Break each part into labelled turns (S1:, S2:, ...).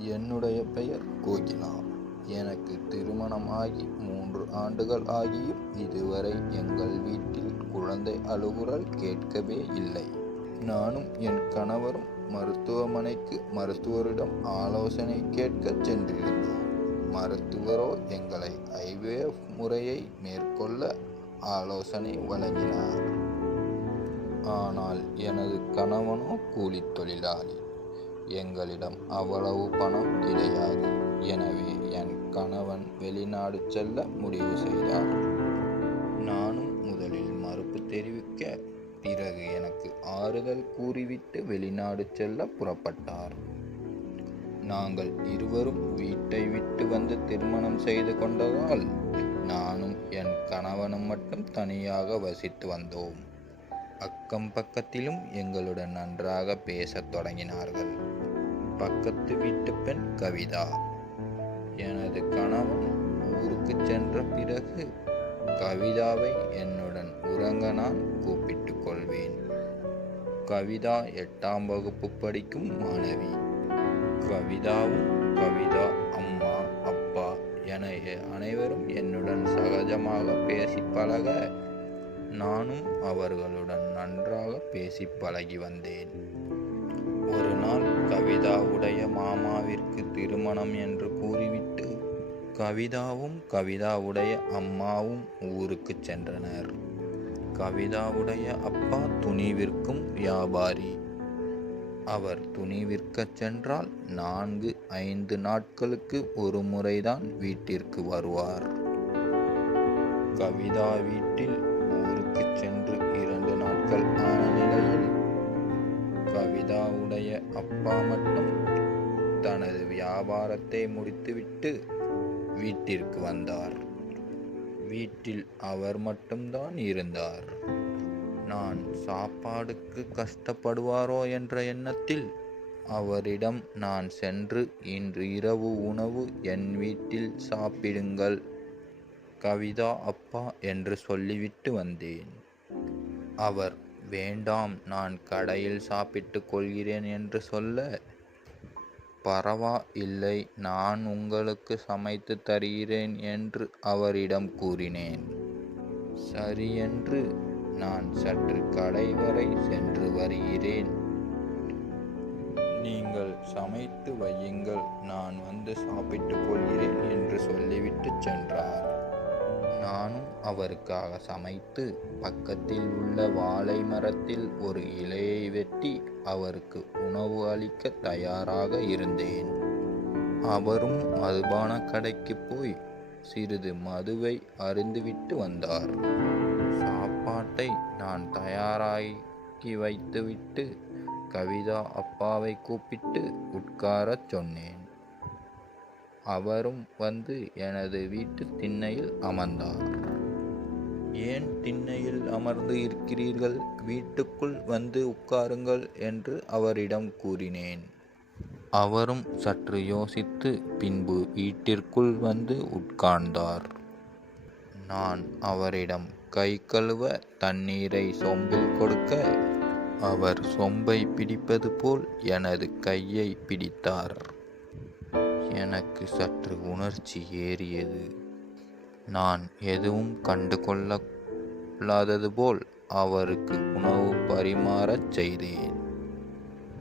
S1: என்னுடைய பெயர் கோகிலா. எனக்கு திருமணமாகி மூன்று ஆண்டுகள் ஆகியும் இதுவரை எங்கள் வீட்டில் குழந்தை அழுகுரல் கேட்கவே இல்லை. நானும் என் கணவரும் மருத்துவமனைக்கு மருத்துவரிடம் ஆலோசனை கேட்க சென்றிருந்தோம். மருத்துவரோ எங்களை ஐவேஎஃப் முறையை மேற்கொள்ள ஆலோசனை வழங்கினார். ஆனால் எனது கணவனோ கூலித் தொழிலாளி. எங்களிடம் அவ்வளவு பணம் கிடையாது. எனவே என் கணவன் வெளிநாடு செல்ல முடிவு செய்தார். நானும் முதலில் மறுப்பு தெரிவிக்க பிறகு எனக்கு ஆறுதல் கூறிவிட்டு வெளிநாடு செல்ல புறப்பட்டார். நாங்கள் இருவரும் வீட்டை விட்டு வந்து திருமணம் செய்து கொண்டதால் நானும் என் கணவனும் மட்டும் தனியாக வசித்து வந்தோம். அக்கம் பக்கத்திலும் எங்களுடன் நன்றாக பேசத் தொடங்கினார்கள். பக்கத்து வீட்டு பெண் கவிதா. எனது கணவன் ஊருக்கு சென்ற பிறகு கவிதாவை என்னுடன் உறங்க நான் கூப்பிட்டுக் கொள்வேன். கவிதா எட்டாம் வகுப்பு படிக்கும் மாணவி. கவிதாவும் கவிதா அம்மா அப்பா என அனைவரும் என்னுடன் சகஜமாக பேசி பழக நானும் அவர்களுடன் நன்றாக பேசி பழகி வந்தேன். ஒரு நாள் கவிதாவுடைய மாமாவிற்கு திருமணம் என்று கூறிவிட்டு கவிதாவும் கவிதாவுடைய அம்மாவும் ஊருக்கு சென்றனர். கவிதாவுடைய அப்பா துணி விற்கும் வியாபாரி. அவர் துணி விற்கச் சென்றால் நான்கு ஐந்து நாட்களுக்கு ஒரு முறைதான் வீட்டிற்கு வருவார். கவிதா வீட்டில் ஊருக்கு சென்று இரண்டு நாட்கள் ஆன நிலையில் கவிதாவுடைய அப்பா மட்டும் தனது வியாபாரத்தை முடித்துவிட்டு வீட்டிற்கு வந்தார். வீட்டில் அவர் மட்டும்தான் இருந்தார். நான் சாப்பாடுக்கு கஷ்டப்படுவாரோ என்ற எண்ணத்தில் அவரிடம் நான் சென்று இன்று இரவு உணவு என் வீட்டில் சாப்பிடுங்கள் கவிதா அப்பா என்று சொல்லிவிட்டு வந்தேன். அவர் வேண்டாம் நான் கடையில் சாப்பிட்டுக் கொள்கிறேன் என்று சொல்ல பரவா இல்லை நான் உங்களுக்கு சமைத்து தருகிறேன் என்று அவரிடம் கூறினேன். சரி என்று நான் சற்று கடை வரை சென்று வருகிறேன். நீங்கள் சமைத்து வையுங்கள் நான் வந்து சாப்பிட்டு கொள்கிறேன் என்று சொல்லிவிட்டு சென்றார். நானும் அவருக்காக சமைத்து பக்கத்தில் உள்ள வாழை மரத்தில் ஒரு இலையை வெட்டி அவருக்கு உணவு அளிக்க தயாராக இருந்தேன். அவரும் மதுபான கடைக்கு போய் சிறிது மதுவை அருந்துவிட்டு வந்தார். சாப்பாட்டை நான் தயாராக்கி வைத்துவிட்டு கவிதா அப்பாவை கூப்பிட்டு உட்காரச் சொன்னேன். அவரும் வந்து எனது வீட்டு திண்ணையில் அமர்ந்தார். ஏன் திண்ணையில் அமர்ந்து இருக்கிறீர்கள்? வீட்டுக்குள் வந்து உட்காருங்கள் என்று அவரிடம் கூறினேன். அவரும் சற்று யோசித்து பின்பு வீட்டிற்குள் வந்து உட்கார்ந்தார். நான் அவரிடம் கை கழுவ தண்ணீரை சொம்பில் கொடுக்க அவர் சொம்பை பிடிப்பது போல் எனது கையை பிடித்தார். எனக்கு சற்று உணர்ச்சி ஏறியது. நான் எதுவும் கண்டு கொள்ளலாதது போல் அவருக்கு உணவு பரிமாறச் செய்தேன்.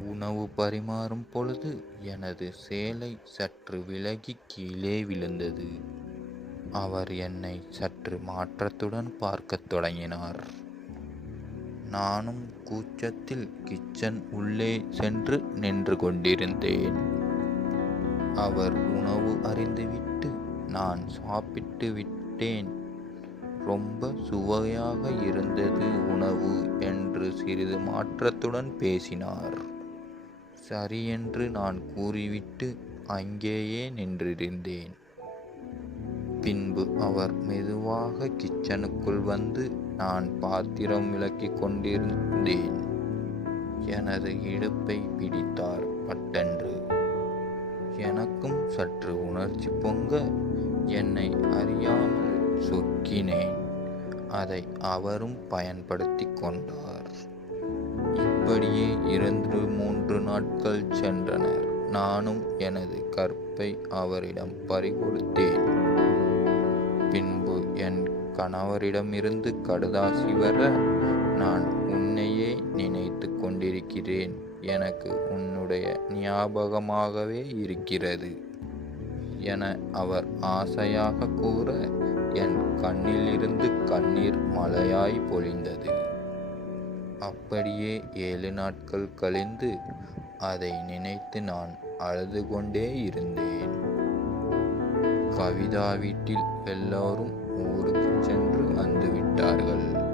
S1: உணவு பரிமாறும் பொழுது எனது சேலை சற்று விலகி கீழே விழுந்தது. அவர் என்னை சற்று மாற்றத்துடன் பார்க்கத் தொடங்கினார். நானும் கூச்சத்தில் கிச்சன் உள்ளே சென்று நின்று கொண்டிருந்தேன். அவர் உணவு அறிந்துவிட்டு நான் சாப்பிட்டு விட்டேன். ரொம்ப சுவையாக இருந்தது உணவு என்று சிறிது மாற்றத்துடன் பேசினார். சரி என்று நான் கூறிவிட்டு அங்கேயே நின்றிருந்தேன். பின்பு அவர் மெதுவாக கிச்சனுக்குள் வந்து நான் பாத்திரம் விளக்கிக் கொண்டிருந்தேன். எனது இடுப்பை பிடித்தார் பட்டென்று. எனக்கும் சற்று உணர்ச்சி பொங்க என்னை அறியாமல் சொக்கினேன். அதை அவரும் பயன்படுத்தி கொண்டார். இப்படியே இரண்டு மூன்று நாட்கள் சென்றனர். நானும் எனது கற்பை அவரிடம் பறிகொடுத்தேன். பின்பு என் கணவரிடமிருந்து கடுதாசி வர நான் இருக்கிறேன். எனக்கு உன்னுடைய ஞாபகமாகவே இருக்கிறது. என அவர் ஆசையாக கூற என் கண்ணிலிருந்து கண்ணீர் மழையாய் பொழிந்தது. அப்படியே ஏழு நாட்கள் கழிந்து அதை நினைத்து நான் அழுது கொண்டே இருந்தேன். கவிதா வீட்டில் எல்லோரும் ஊருக்கு சென்று வந்துவிட்டார்கள்.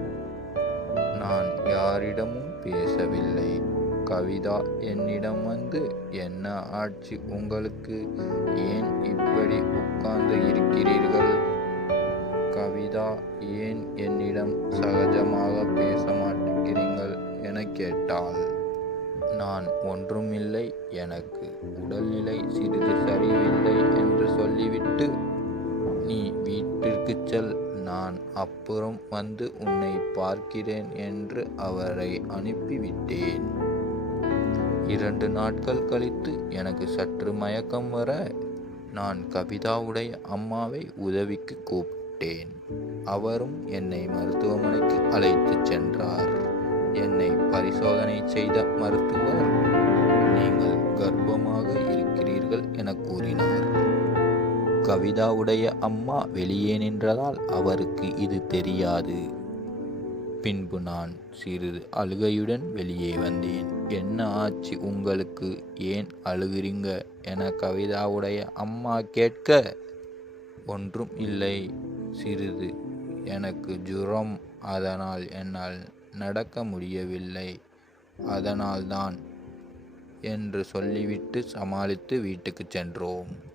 S1: நான் யாரிடமும் பேசவில்லை. கவிதா என்னிடம் வந்து என்ன ஆட்சி உங்களுக்கு? ஏன் இப்படி உட்கார்ந்து இருக்கிறீர்கள்? கவிதா ஏன் என்னிடம் சகஜமாக பேச மாட்டேங்கிறீங்கள் என கேட்டாள். நான் ஒன்றுமில்லை. எனக்கு உடல்நிலை சிறிது சரியில்லை என்று சொல்லிவிட்டு நீ வீட்டிற்கு செல். நான் அப்புறம் வந்து உன்னை பார்க்கிறேன் என்று அவரை அனுப்பிவிட்டேன். இரண்டு நாட்கள் கழித்து எனக்கு சற்று மயக்கம் வர நான் கவிதாவுடைய அம்மாவை உதவிக்கு கூப்பிட்டேன். அவரும் என்னை மருத்துவமனைக்கு அழைத்துச் சென்றார். என்னை பரிசோதனை செய்த மருத்துவர் நீங்கள் கர்ப்பமாக இருக்கிறீர்கள் என கூறினார். கவிதாவுடைய அம்மா வெளியே நின்றதால் அவருக்கு இது தெரியாது. பின்பு நான் சிறிது அழுகையுடன் வெளியே வந்தேன். என்ன ஆச்சு? உங்களுக்கு ஏன் அழுகிறீங்க என கவிதாவுடைய அம்மா கேட்க ஒன்றும் இல்லை. சிறிது. எனக்கு ஜுரம். அதனால் என்னால் நடக்க முடியவில்லை. அதனால்தான் என்று சொல்லிவிட்டு சமாளித்து வீட்டுக்கு சென்றோம்.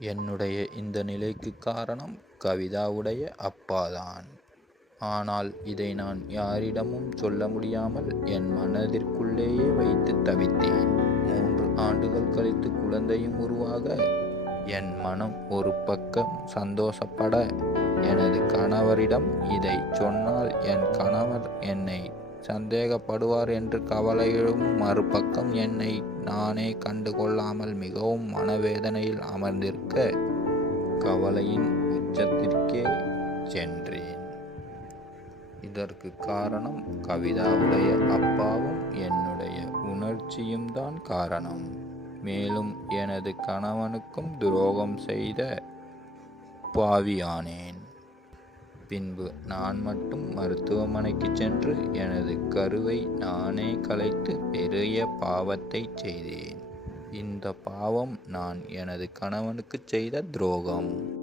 S1: என்னுடைய இந்த நிலைக்கு காரணம் கவிதாவுடைய அப்பாதான். ஆனால் இதை நான் யாரிடமும் சொல்ல முடியாமல் என் மனதிற்குள்ளேயே வைத்து தவித்தேன். மூன்று ஆண்டுகள் கழித்து குழந்தையும் உருவாக என் மனம் ஒரு பக்கம் சந்தோஷப்பட எனது கணவரிடம் இதை சொன்னால் என் கணவர் என்னை சந்தேகப்படுவார் என்று கவலையும் மறுபக்கம் என்னை நானே கண்டுகொள்ளாமல் மிகவும் மனவேதனையில் அமர்ந்திருக்க கவலையின் உச்சத்திற்கே சென்றேன். இதற்கு காரணம் கவிதாவுடைய அப்பாவும் என்னுடைய உணர்ச்சியும் தான் காரணம். மேலும் எனது கணவனுக்கும் துரோகம் செய்த பாவியானேன். பின்பு நான் மட்டும் மருத்துவமனைக்கு சென்று எனது கருவை நானே கலைத்து பெரிய பாவத்தை செய்தேன். இந்த பாவம் நான் எனது கணவனுக்கு செய்த துரோகம்.